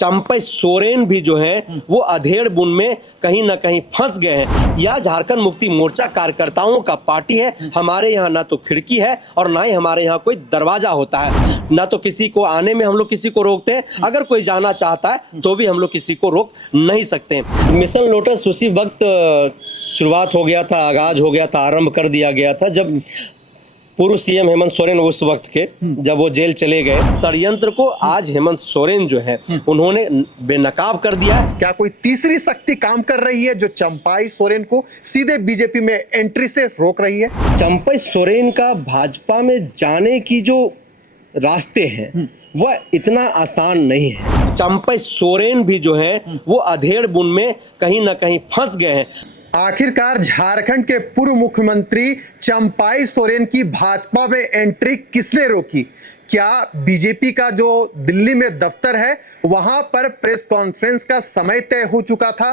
चंपई सोरेन भी जो है वो अधेड़ बुन में कहीं ना कहीं फंस गए हैं। यह झारखंड मुक्ति मोर्चा कार्यकर्ताओं का पार्टी है। हमारे यहाँ ना तो खिड़की है और ना ही हमारे यहाँ कोई दरवाजा होता है। ना तो किसी को आने में हम लोग किसी को रोकते हैं, अगर कोई जाना चाहता है तो भी हम लोग किसी को रोक नहीं सकते। मिशन लोटस उसी वक्त शुरुआत हो गया था, आगाज हो गया था, आरंभ कर दिया गया था जब पूर्व सीएम हेमंत सोरेन उस वक्त के जब वो जेल चले गए। षड्यंत्र को आज हेमंत सोरेन जो है उन्होंने बेनकाब कर दिया है। क्या कोई तीसरी शक्ति काम कर रही है जो चंपई सोरेन को सीधे बीजेपी में एंट्री से रोक रही है? चंपई सोरेन का भाजपा में जाने की जो रास्ते हैं वह इतना आसान नहीं है। चंपई सोरेन भी जो है वो अधेड़ बुन में कहीं ना कहीं फंस गए हैं। आखिरकार झारखंड के पूर्व मुख्यमंत्री चंपई सोरेन की भाजपा में एंट्री किसने रोकी? क्या बीजेपी का जो दिल्ली में दफ्तर है वहां पर प्रेस कॉन्फ्रेंस का समय तय हो चुका था?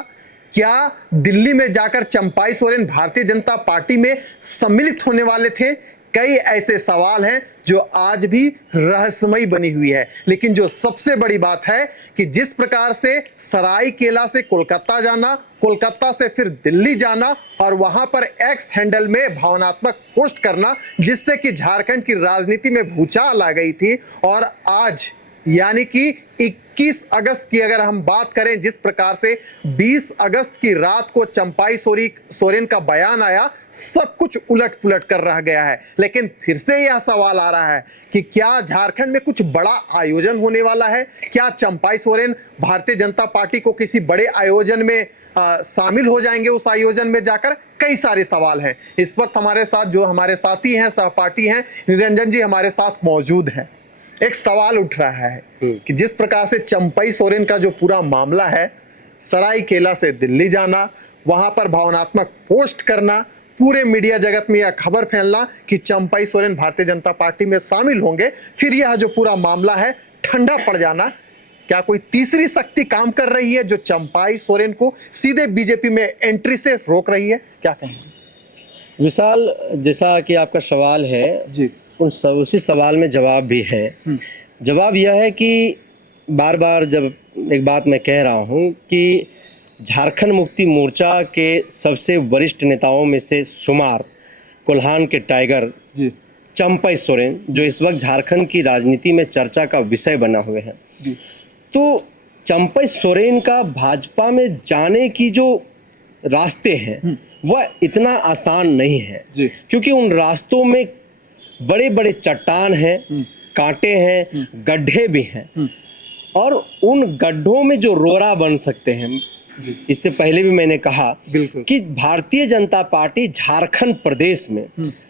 क्या दिल्ली में जाकर चंपई सोरेन भारतीय जनता पार्टी में सम्मिलित होने वाले थे? कई ऐसे सवाल हैं जो आज भी रहस्यमयी बनी हुई है। लेकिन जो सबसे बड़ी बात है कि जिस प्रकार से सरायकेला से कोलकाता जाना, कोलकाता से फिर दिल्ली जाना और वहां पर एक्स हैंडल में भावनात्मक पोस्ट करना, जिससे कि झारखंड की राजनीति में भूचाल आ गई थी। और आज यानी कि 21 अगस्त की अगर हम बात करें, जिस प्रकार से 20 अगस्त की रात को चंपई सोरेन का बयान आया, सब कुछ उलट पुलट कर रह गया है। लेकिन फिर से यह सवाल आ रहा है कि क्या झारखंड में कुछ बड़ा आयोजन होने वाला है? क्या चंपई सोरेन भारतीय जनता पार्टी को किसी बड़े आयोजन में शामिल हो जाएंगे? उस आयोजन में जाकर कई सारे सवाल हैं। इस वक्त हमारे साथ जो हमारे साथी हैं, सहपाठी हैं, निरंजन जी हमारे साथ मौजूद हैं। एक सवाल उठ रहा है कि जिस प्रकार से चंपई सोरेन का जो पूरा मामला है, सरायकेला से दिल्ली जाना, वहां पर भावनात्मक पोस्ट करना, पूरे मीडिया जगत में यह खबर फैलना कि चंपई सोरेन भारतीय जनता पार्टी में शामिल होंगे, फिर यह जो पूरा मामला है ठंडा पड़ जाना, क्या कोई तीसरी शक्ति काम कर रही है जो चंपई सोरेन को सीधे बीजेपी में एंट्री से रोक रही है? क्या कहेंगे विशाल? जैसा कि आपका सवाल है जी, उसी सवाल में जवाब भी है। जवाब यह है कि बार बार जब एक बात मैं कह रहा हूँ कि झारखंड मुक्ति मोर्चा के सबसे वरिष्ठ नेताओं में से शुमार कोल्हान के टाइगर जी, चंपई सोरेन जो इस वक्त झारखंड की राजनीति में चर्चा का विषय बना हुए हैं, तो चंपई सोरेन का भाजपा में जाने की जो रास्ते हैं वह इतना आसान नहीं है। क्योंकि उन रास्तों में बड़े बड़े चट्टान हैं, कांटे हैं, गड्ढे भी हैं और उन गड्ढों में जो रोरा बन सकते हैं। इससे पहले भी मैंने कहा कि भारतीय जनता पार्टी झारखंड प्रदेश में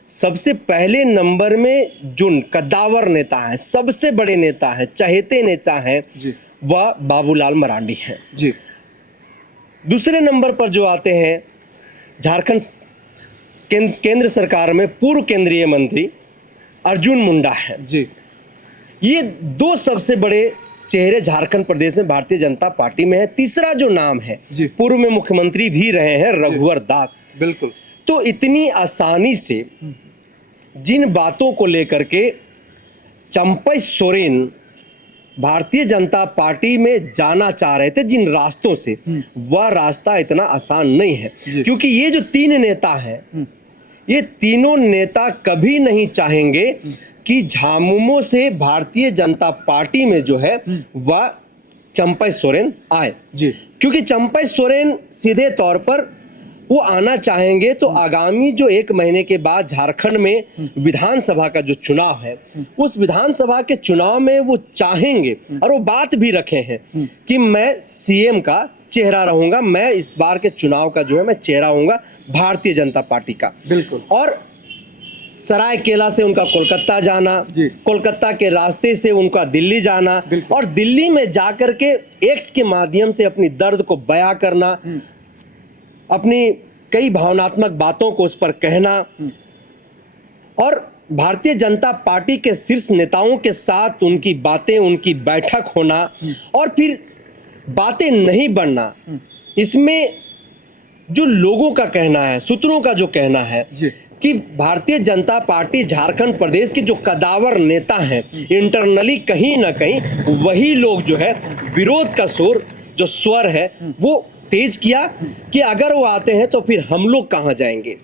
सबसे पहले नंबर में जो कद्दावर नेता है, सबसे बड़े नेता है, चहेते नेता है, वह बाबूलाल मरांडी हैं। दूसरे नंबर पर जो आते हैं झारखंड केंद्र सरकार में पूर्व केंद्रीय मंत्री अर्जुन मुंडा है। ये दो सबसे बड़े चेहरे झारखंड प्रदेश में भारतीय जनता पार्टी में है। तीसरा जो नाम है, पूर्व में मुख्यमंत्री भी रहे हैं, रघुवर दास। बिल्कुल। तो इतनी आसानी से जिन बातों को लेकर के चंपई सोरेन भारतीय जनता पार्टी में जाना चाह रहे थे, जिन रास्तों से, वह रास्ता इतना आसान नहीं है। क्योंकि ये जो तीन नेता हैं, ये तीनों नेता कभी नहीं चाहेंगे कि झामुमो से भारतीय जनता पार्टी में जो है वह चंपई सोरेन आए। क्योंकि चंपई सोरेन सीधे तौर पर वो आना चाहेंगे तो आगामी जो 1 महीने के बाद झारखंड में विधानसभा का जो चुनाव है, उस विधानसभा के चुनाव में वो चाहेंगे और वो बात भी रखे हैं कि मैं सीएम का चेहरा रहूंगा, मैं इस बार के चुनाव का जो है मैं चेहरा होऊंगा भारतीय जनता पार्टी का। बिल्कुल। और सरायकेला से उनका कोलकाता जाना, कोलकाता के रास्ते से उनका दिल्ली जाना और दिल्ली में जाकर के एक्स के माध्यम से अपनी दर्द को बयां करना, अपनी कई भावनात्मक बातों को उस पर कहना और भारतीय जनता पार्टी के शीर्ष नेताओं के साथ उनकी बातें, उनकी बैठक होना और फिर बातें नहीं बढ़ना, इसमें जो लोगों का कहना है, सूत्रों का जो कहना है कि भारतीय जनता पार्टी झारखंड प्रदेश के जो कदावर नेता हैं, इंटरनली कहीं ना कहीं वही लोग जो है विरोध का सुर, जो स्वर है वो तेज किया कि अगर वो आते हैं तो फिर हम लोग कहां जाएंगे।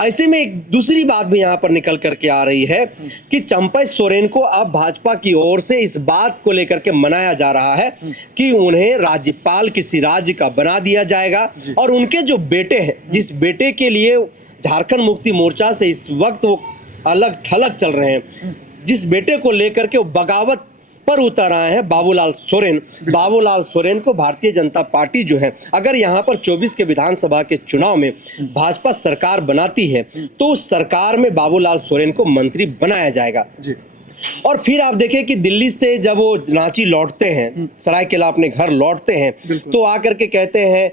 ऐसे में एक दूसरी बात भी यहां पर निकल करके आ रही है कि चंपई सोरेन को अब भाजपा की ओर से इस बात को लेकर के मनाया जा रहा है कि उन्हें राज्यपाल किसी राज्य का बना दिया जाएगा, और उनके जो बेटे हैं, जिस बेटे के लिए झारखंड मुक्ति मोर्चा से इस वक्त वो अलग थलग चल रहे हैं, जिस बेटे को लेकर के वो बगावत पर उतर आए हैं, बाबूलाल सोरेन को भारतीय जनता पार्टी जो है अगर यहाँ पर 24 के विधानसभा के चुनाव में भाजपा सरकार बनाती है तो उस सरकार में बाबूलाल सोरेन को मंत्री बनाया जाएगा जी। और फिर आप देखें कि दिल्ली से जब वो रांची लौटते हैं, सरायकेला अपने घर लौटते हैं, तो आकर के कहते हैं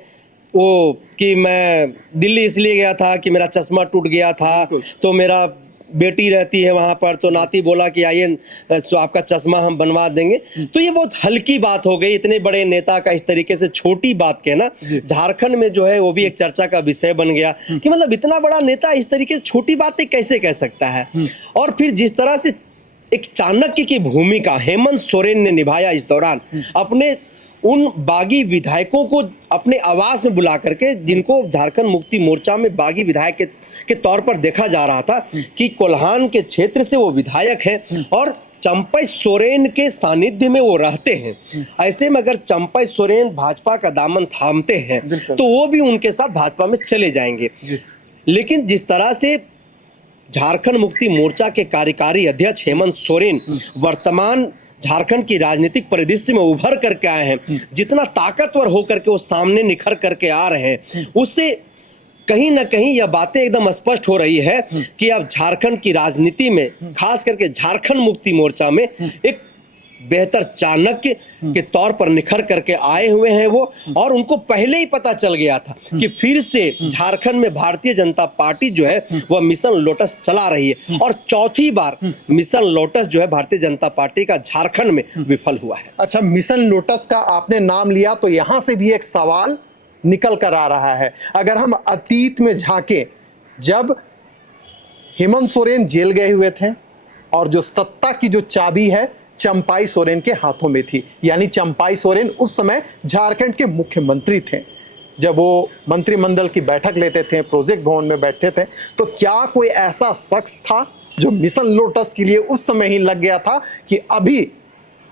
वो कि मैं दिल्ली इसलिए गया था कि मेरा चश्मा टूट गया था, तो मेरा बेटी रहती है वहां पर, तो नाती बोला कि आइए तो आपका चश्मा हम बनवा देंगे। तो ये बहुत हल्की बात हो गई, इतने बड़े नेता का इस तरीके से छोटी बात कहना झारखंड में जो है वो भी एक चर्चा का विषय बन गया कि मतलब इतना बड़ा नेता इस तरीके से छोटी बातें कैसे कह सकता है। और फिर जिस तरह से एक चाणक्य की भूमिका हेमंत सोरेन ने निभाया इस दौरान, अपने उन बागी विधायकों को अपने आवास में बुला करके, जिनको झारखंड मुक्ति मोर्चा में बागी विधायक के तौर पर देखा जा रहा था कि कोल्हान के क्षेत्र से वो विधायक हैं और चंपई सोरेन के सानिध्य में वो रहते हैं। ऐसे में अगर चंपई सोरेन भाजपा का दामन थामते हैं तो वो भी उनके साथ भाजपा में चले जाएंगे। लेकिन जिस तरह से झारखंड मुक्ति मोर्चा के कार्यकारी अध्यक्ष हेमंत सोरेन वर्तमान झारखंड की राजनीतिक परिदृश्य में उभर करके आए हैं, जितना ताकतवर होकर के वो सामने निखर करके आ रहे हैं, उससे कहीं ना कहीं यह बातें एकदम स्पष्ट हो रही है कि अब झारखंड की राजनीति में, खास करके झारखंड मुक्ति मोर्चा में एक बेहतर चाणक्य के तौर पर निखर करके आए हुए हैं वो। और उनको पहले ही पता चल गया था कि फिर से झारखंड में भारतीय जनता पार्टी जो है वह मिशन लोटस चला रही है, और चौथी बार मिशन लोटस जो है भारतीय जनता पार्टी का झारखंड में विफल हुआ है। अच्छा, मिशन लोटस का आपने नाम लिया तो यहां से भी एक सवाल निकल कर आ रहा है। अगर हम अतीत में झांके, जब हेमंत सोरेन जेल गए हुए थे और जो सत्ता की जो चाबी है चंपई सोरेन के हाथों में थी, यानी चंपई सोरेन उस समय झारखंड के मुख्यमंत्री थे, जब वो मंत्रिमंडल की बैठक लेते थे, प्रोजेक्ट भवन में बैठते थे, तो क्या कोई ऐसा शख्स था जो मिशन लोटस के लिए उस समय ही लग गया था कि अभी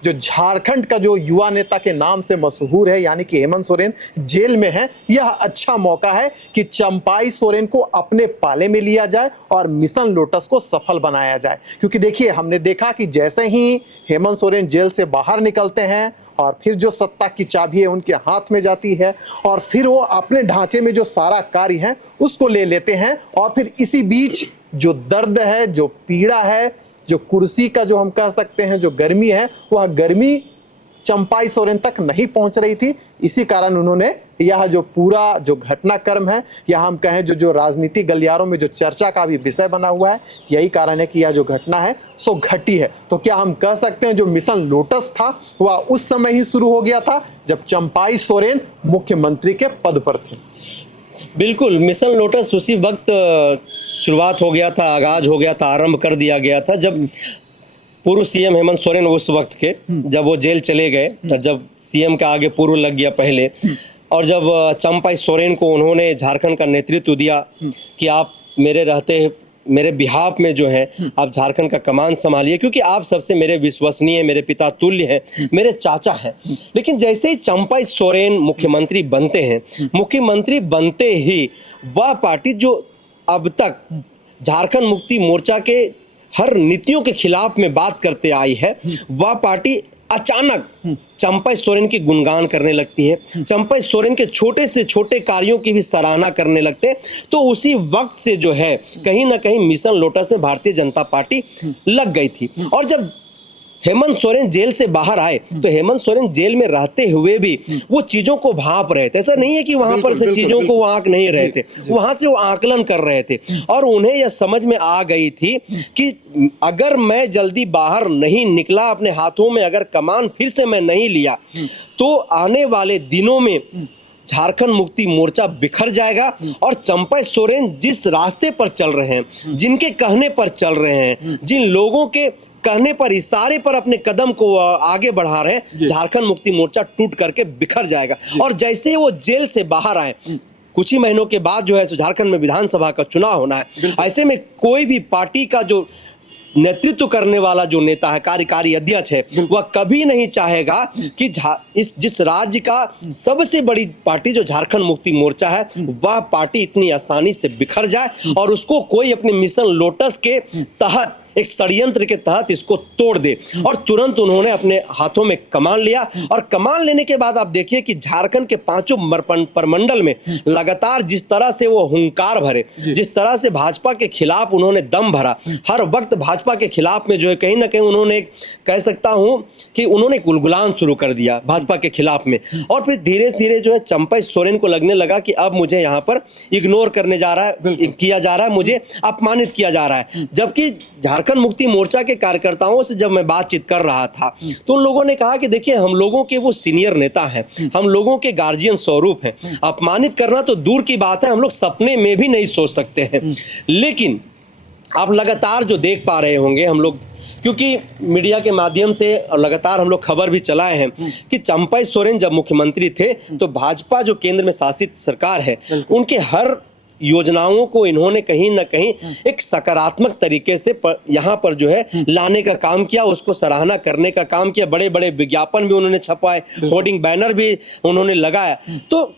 जो झारखंड का जो युवा नेता के नाम से मशहूर है यानी कि हेमंत सोरेन जेल में है, यह अच्छा मौका है कि चंपई सोरेन को अपने पाले में लिया जाए और मिशन लोटस को सफल बनाया जाए। क्योंकि देखिए, हमने देखा कि जैसे ही हेमंत सोरेन जेल से बाहर निकलते हैं और फिर जो सत्ता की चाबी है उनके हाथ में जाती है, और फिर वो अपने ढांचे में जो सारा कार्य है उसको ले लेते हैं, और फिर इसी बीच जो दर्द है, जो पीड़ा है, जो कुर्सी का जो हम कह सकते हैं जो गर्मी है, वह गर्मी चंपई सोरेन तक नहीं पहुंच रही थी। इसी कारण उन्होंने यह जो पूरा जो घटनाक्रम है, या हम कहें जो राजनीतिक गलियारों में जो चर्चा का भी विषय बना हुआ है, यही कारण है कि यह जो घटना है सो घटी है। तो क्या हम कह सकते हैं जो मिशन लोटस था वह उस समय ही शुरू हो गया था जब चंपई सोरेन मुख्यमंत्री के पद पर थे? बिल्कुल, मिशन लोटस उसी वक्त शुरुआत हो गया था, आगाज हो गया था, आरंभ कर दिया गया था जब पूर्व सीएम हेमंत सोरेन उस वक्त के जब वो जेल चले गए, जब सीएम का आगे पूर्व लग गया पहले, और जब चंपई सोरेन को उन्होंने झारखंड का नेतृत्व दिया कि आप मेरे रहते मेरे बिहाफ में जो है आप झारखंड का कमान संभालिए, क्योंकि आप सबसे मेरे विश्वसनीय, मेरे पिता तुल्य हैं, मेरे चाचा हैं। लेकिन जैसे ही चंपई सोरेन मुख्यमंत्री बनते हैं, मुख्यमंत्री बनते ही वह पार्टी जो अब तक झारखंड मुक्ति मोर्चा के हर नीतियों के खिलाफ में बात करते आई है, वह पार्टी अचानक चंपई सोरेन की गुणगान करने लगती है, चंपई सोरेन के छोटे से छोटे कार्यों की भी सराहना करने लगते हैं। तो उसी वक्त से जो है कहीं ना कहीं मिशन लोटस में भारतीय जनता पार्टी लग गई थी। और जब हेमंत सोरेन जेल से बाहर आए तो हेमंत सोरेन जेल में रहते हुए भी वो चीजों को भांप रहे थे। ऐसा नहीं है कि वहां पर से चीजों को वो आंक नहीं रहे थे, वहां से वो आकलन कर रहे थे, और उन्हें यह समझ में आ गई थी कि अगर मैं जल्दी बाहर नहीं निकला, अपने हाथों में अगर कमान फिर से मैं नहीं लिया, तो आने वाले दिनों में झारखंड मुक्ति मोर्चा बिखर जाएगा और चंपई सोरेन जिस रास्ते पर चल रहे हैं, जिनके कहने पर चल रहे हैं, जिन लोगों के कहने पर, इशारे पर अपने कदम को आगे बढ़ा रहे हैं, झारखंड मुक्ति मोर्चा टूट करके बिखर जाएगा। और जैसे वो जेल से बाहर आए, कुछ ही महीनों के बाद जो है झारखंड में विधानसभा का चुनाव होना है। ऐसे में कोई भी पार्टी का जो नेतृत्व करने वाला जो नेता है, कार्यकारी अध्यक्ष है, वह कभी नहीं चाहेगा कि जिस राज्य का सबसे बड़ी पार्टी जो झारखंड मुक्ति मोर्चा है, वह पार्टी इतनी आसानी से बिखर जाए और उसको कोई अपने मिशन लोटस के तहत, एक षड्यंत्र के तहत इसको तोड़ दे। और तुरंत उन्होंने अपने हाथों में कमान लिया और कमान लेने के बाद आप देखिए कि झारखंड के 5 प्रमंडल में लगातार जिस तरह से वो हुंकार भरे, जिस तरह से भाजपा के खिलाफ उन्होंने दम भरा, हर वक्त भाजपा के खिलाफ में जो है कहीं ना कहीं उन्होंने, कह सकता हूं कि उन्होंने गुलगुलान शुरू कर दिया भाजपा के खिलाफ में। और फिर धीरे धीरे जो है चंपई सोरेन को लगने लगा कि अब मुझे यहाँ पर इग्नोर करने जा रहा है, किया जा रहा है, मुझे अपमानित किया जा रहा है। जबकि झारखंड मुक्ति मोर्चा के कार्यकर्ताओं से जब मैं बातचीत कर रहा था तो उन लोगों ने कहा कि देखिए, हम लोगों के वो सीनियर नेता हैं, हम लोगों के गार्जियन स्वरूप हैं, अपमानित करना तो दूर की बात है, हम लोग सपने में भी नहीं सोच सकते हैं। लेकिन आप लगातार जो देख पा रहे होंगे, हम लोग क्योंकि मीडिया के माध्यम से लगातार हम लोग खबर भी चलाए हैं कि चंपई सोरेन जब मुख्यमंत्री थे तो भाजपा जो केंद्र में शासित सरकार है, उनके हर योजनाओं को इन्होंने कहीं ना कहीं एक सकारात्मक तरीके से यहाँ पर जो है लाने का काम किया, उसको सराहना करने का काम किया। बड़े बड़े विज्ञापन भी उन्होंने छपवाए, होर्डिंग बैनर भी उन्होंने लगाया। तो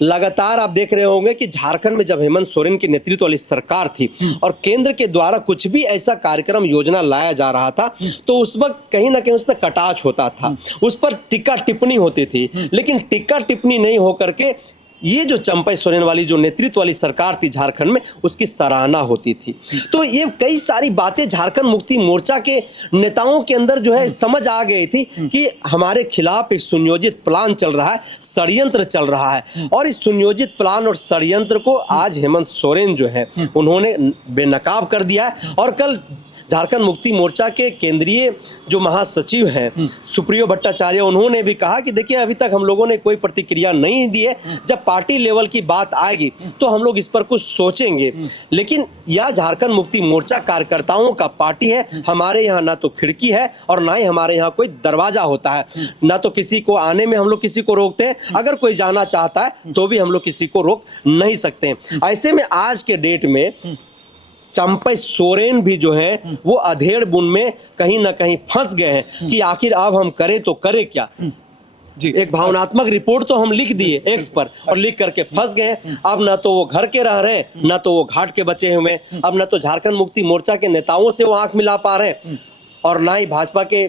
लगातार आप देख रहे होंगे कि झारखंड में जब हेमंत सोरेन के नेतृत्व वाली सरकार थी और केंद्र के द्वारा कुछ भी ऐसा कार्यक्रम, योजना लाया जा रहा था तो उस वक्त कहीं ना कहीं उस पर कटाक्ष होता था, उस पर टिक्का टिप्पणी होती थी। लेकिन टिक्का टिप्पणी नहीं होकर के ये जो चंपई सोरेन वाली जो नेतृत्व वाली सरकार थी झारखंड में, उसकी सराहना होती थी। तो ये कई सारी बातें झारखंड मुक्ति मोर्चा के नेताओं के अंदर जो है समझ आ गई थी कि हमारे खिलाफ एक सुनियोजित प्लान चल रहा है, षड्यंत्र चल रहा है। और इस सुनियोजित प्लान और षड्यंत्र को आज हेमंत सोरेन जो है उन्होंने बेनकाब कर दिया है। और कल झारखंड मुक्ति मोर्चा के केंद्रीय जो महासचिव हैं सुप्रियो भट्टाचार्य, उन्होंने भी कहा कि देखिए, अभी तक हम लोगों ने कोई प्रतिक्रिया नहीं दी है, जब पार्टी लेवल की बात आएगी तो हम लोग इस पर कुछ सोचेंगे। लेकिन यह झारखंड मुक्ति मोर्चा कार्यकर्ताओं का पार्टी है, हमारे यहाँ ना तो खिड़की है और ना ही हमारे यहाँ कोई दरवाजा होता है, ना तो किसी को आने में हम लोग किसी को रोकते हैं, अगर कोई जाना चाहता है तो भी हम लोग किसी को रोक नहीं सकते। ऐसे में आज के डेट में चंपई सोरेन भी जो है वो अधेड़ बुन में कहीं ना कहीं फंस गए हैं कि आखिर अब हम करें तो करें क्या। जी, एक भावनात्मक रिपोर्ट तो हम लिख दिए एक्स पर और लिख करके फंस गए। अब ना तो वो घर के रह रहे हैं, ना तो वो घाट के बचे हुए, अब ना तो झारखंड मुक्ति मोर्चा के नेताओं से वो आंख मिला पा रहे हैं और ना ही भाजपा के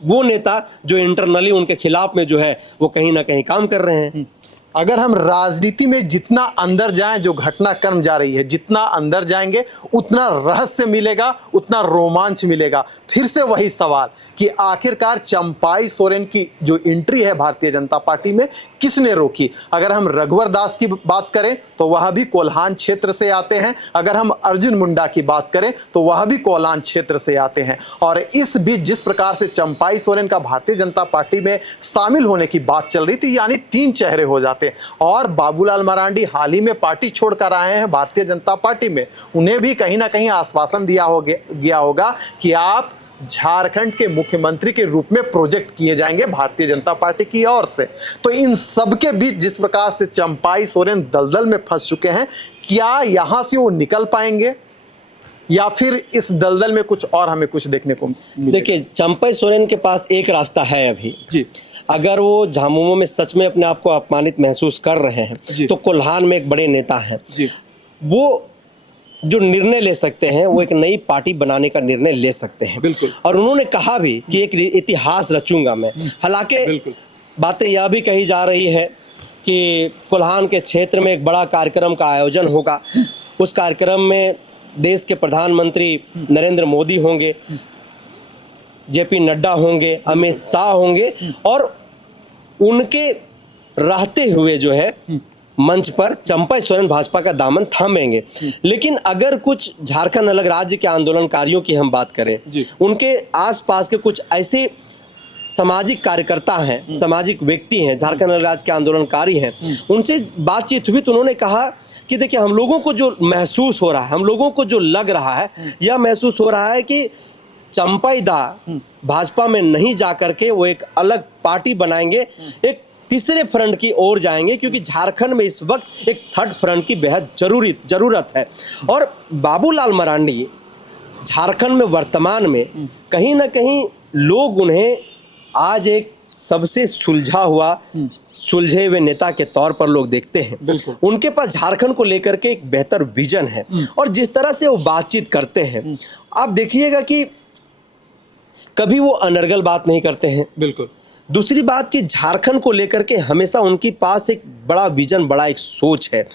वो नेता जो इंटरनली उनके खिलाफ में जो है वो कहीं ना कहीं काम कर रहे हैं। अगर हम राजनीति में जितना अंदर जाएं, जो घटनाक्रम जा रही है, जितना अंदर जाएंगे उतना रहस्य मिलेगा, उतना रोमांच मिलेगा। फिर से वही सवाल कि आखिरकार चंपई सोरेन की जो एंट्री है भारतीय जनता पार्टी में किसने रोकी। अगर हम रघुवर दास की बात करें तो वह भी कोल्हान क्षेत्र से आते हैं, अगर हम अर्जुन मुंडा की बात करें तो वह भी कोल्हान क्षेत्र से आते हैं। और इस बीच जिस प्रकार से चंपई सोरेन का भारतीय जनता पार्टी में शामिल होने की बात चल रही थी, यानी 3 चेहरे हो जाते। और बाबूलाल मरांडी हाल ही में पार्टी छोड़कर आए हैं भारतीय जनता पार्टी में, उन्हें भी कहीं ना कहीं आश्वासन गया होगा कि आप झारखंड के मुख्यमंत्री के रूप में प्रोजेक्ट किए जाएंगे भारतीय जनता पार्टी की ओर से। तो इन सब के बीच जिस प्रकार से चंपई सोरेन दलदल में फंस चुके हैं, क्या यहां से वो निकल पाएंगे या फिर इस दलदल में कुछ और हमें कुछ देखने को मिलेगा? देखिए, चंपई सोरेन के पास एक रास्ता है अभी जी। अगर वो झामुमो में सच में अपने आप को अपमानित महसूस कर रहे हैं तो कोल्हान में एक बड़े नेता हैं, वो जो निर्णय ले सकते हैं, वो एक नई पार्टी बनाने का निर्णय ले सकते हैं। बिल्कुल। और उन्होंने कहा भी कि एक इतिहास रचूंगा मैं। हालांकि बातें यह भी कही जा रही है कि कोल्हान के क्षेत्र में एक बड़ा कार्यक्रम का आयोजन होगा, उस कार्यक्रम में देश के प्रधानमंत्री नरेंद्र मोदी होंगे, जेपी नड्डा होंगे, अमित शाह होंगे और उनके रहते हुए जो है मंच पर चंपई सोरेन भाजपा का दामन थामेंगे। लेकिन अगर कुछ झारखंड अलग राज्य के आंदोलनकारियों की हम बात करें, उनके आसपास के कुछ ऐसे सामाजिक कार्यकर्ता हैं, सामाजिक व्यक्ति हैं, झारखंड अलग राज्य के आंदोलनकारी हैं, उनसे बातचीत हुई तो उन्होंने कहा कि देखिए हम लोगों को जो महसूस हो रहा है, हम लोगों को जो लग रहा है, यह महसूस हो रहा है कि चंपाई दा भाजपा में नहीं जा करके वो एक अलग पार्टी बनाएंगे, एक तीसरे फ्रंट की ओर जाएंगे, क्योंकि झारखंड में इस वक्त एक थर्ड फ्रंट की बेहद जरूरत है। और बाबूलाल मरांडी झारखंड में वर्तमान में कहीं ना कहीं लोग उन्हें आज एक सबसे सुलझे हुए नेता के तौर पर लोग देखते हैं। उनके पास झारखंड को लेकर के एक बेहतर विजन है और जिस तरह से वो बातचीत करते हैं, आप देखिएगा कि कभी वो अनर्गल बात नहीं करते हैं। बिल्कुल। दूसरी बात कि झारखंड को लेकर के हमेशा उनके पास एक बड़ा विजन, बड़ा एक सोच है।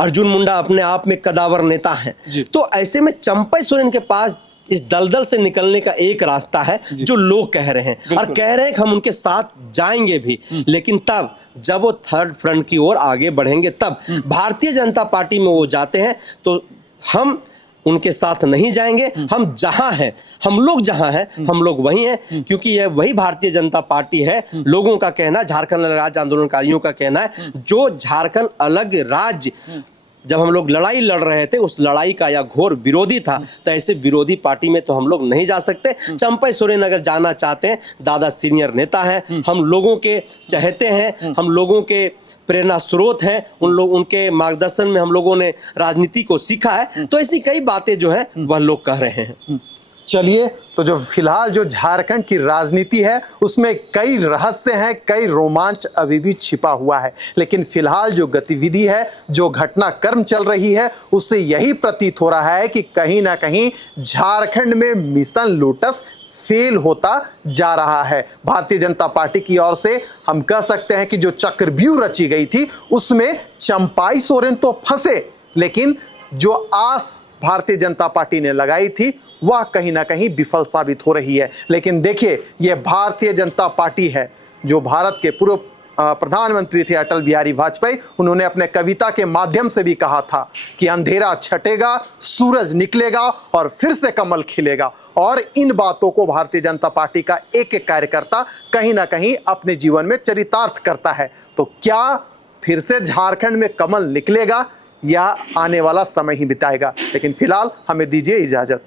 अर्जुन मुंडा अपने आप में कदावर नेता हैं, तो ऐसे में चंपई सोरेन के पास इस दलदल से निकलने का एक रास्ता है जो लोग कह रहे हैं, और कह रहे हैं कि हम उनके साथ जाएंगे भी, लेकिन तब जब वो थर्ड फ्रंट की ओर आगे बढ़ेंगे, तब भारतीय जनता पार्टी में वो जाते हैं तो हम उनके साथ नहीं जाएंगे। हम जहां हैं, हम लोग जहां हैं, हम लोग वही हैं, क्योंकि यह वही भारतीय जनता पार्टी है, लोगों का कहना, झारखंड अलग राज्य आंदोलनकारियों का कहना है, जो झारखंड अलग राज्य जब हम लोग लड़ाई लड़ रहे थे, उस लड़ाई का यह घोर विरोधी था, तो ऐसे विरोधी पार्टी में तो हम लोग नहीं जा सकते। चंपई सोरेन अगर जाना चाहते हैं, दादा सीनियर नेता हैं, हम लोगों के चहेते हैं, हम लोगों के प्रेरणा स्रोत हैं, उनके मार्गदर्शन में हम लोगों ने राजनीति को सीखा है, तो ऐसी कई बातें जो है वह लोग कह रहे हैं। चलिए, तो जो फिलहाल जो झारखंड की राजनीति है उसमें कई रहस्य हैं, कई रोमांच अभी भी छिपा हुआ है, लेकिन फिलहाल जो गतिविधि है, जो घटनाक्रम चल रही है, उससे यही प्रतीत हो रहा है कि कहीं ना कहीं झारखंड में मिशन लोटस फेल होता जा रहा है। भारतीय जनता पार्टी की ओर से हम कह सकते हैं कि जो चक्रव्यूह रची गई थी उसमें चंपाई सोरेन तो फंसे, लेकिन जो आस भारतीय जनता पार्टी ने लगाई थी वह कहीं ना कहीं विफल साबित हो रही है। लेकिन देखिए, यह भारतीय जनता पार्टी है जो भारत के पूर्व प्रधानमंत्री थे अटल बिहारी वाजपेयी, उन्होंने अपने कविता के माध्यम से भी कहा था कि अंधेरा छटेगा, सूरज निकलेगा और फिर से कमल खिलेगा। और इन बातों को भारतीय जनता पार्टी का एक एक कार्यकर्ता कहीं ना कहीं अपने जीवन में चरितार्थ करता है। तो क्या फिर से झारखंड में कमल निकलेगा, यह आने वाला समय ही बताएगा। लेकिन फिलहाल हमें दीजिए इजाजत।